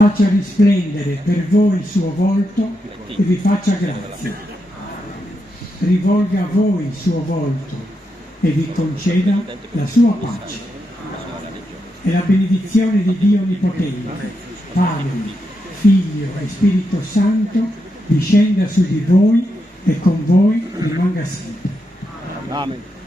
Faccia risplendere per voi il suo volto e vi faccia grazia. Rivolga a voi il suo volto e vi conceda la sua pace. E la benedizione di Dio Onnipotente, Padre, Figlio e Spirito Santo discenda su di voi e con voi rimanga sempre. Amen.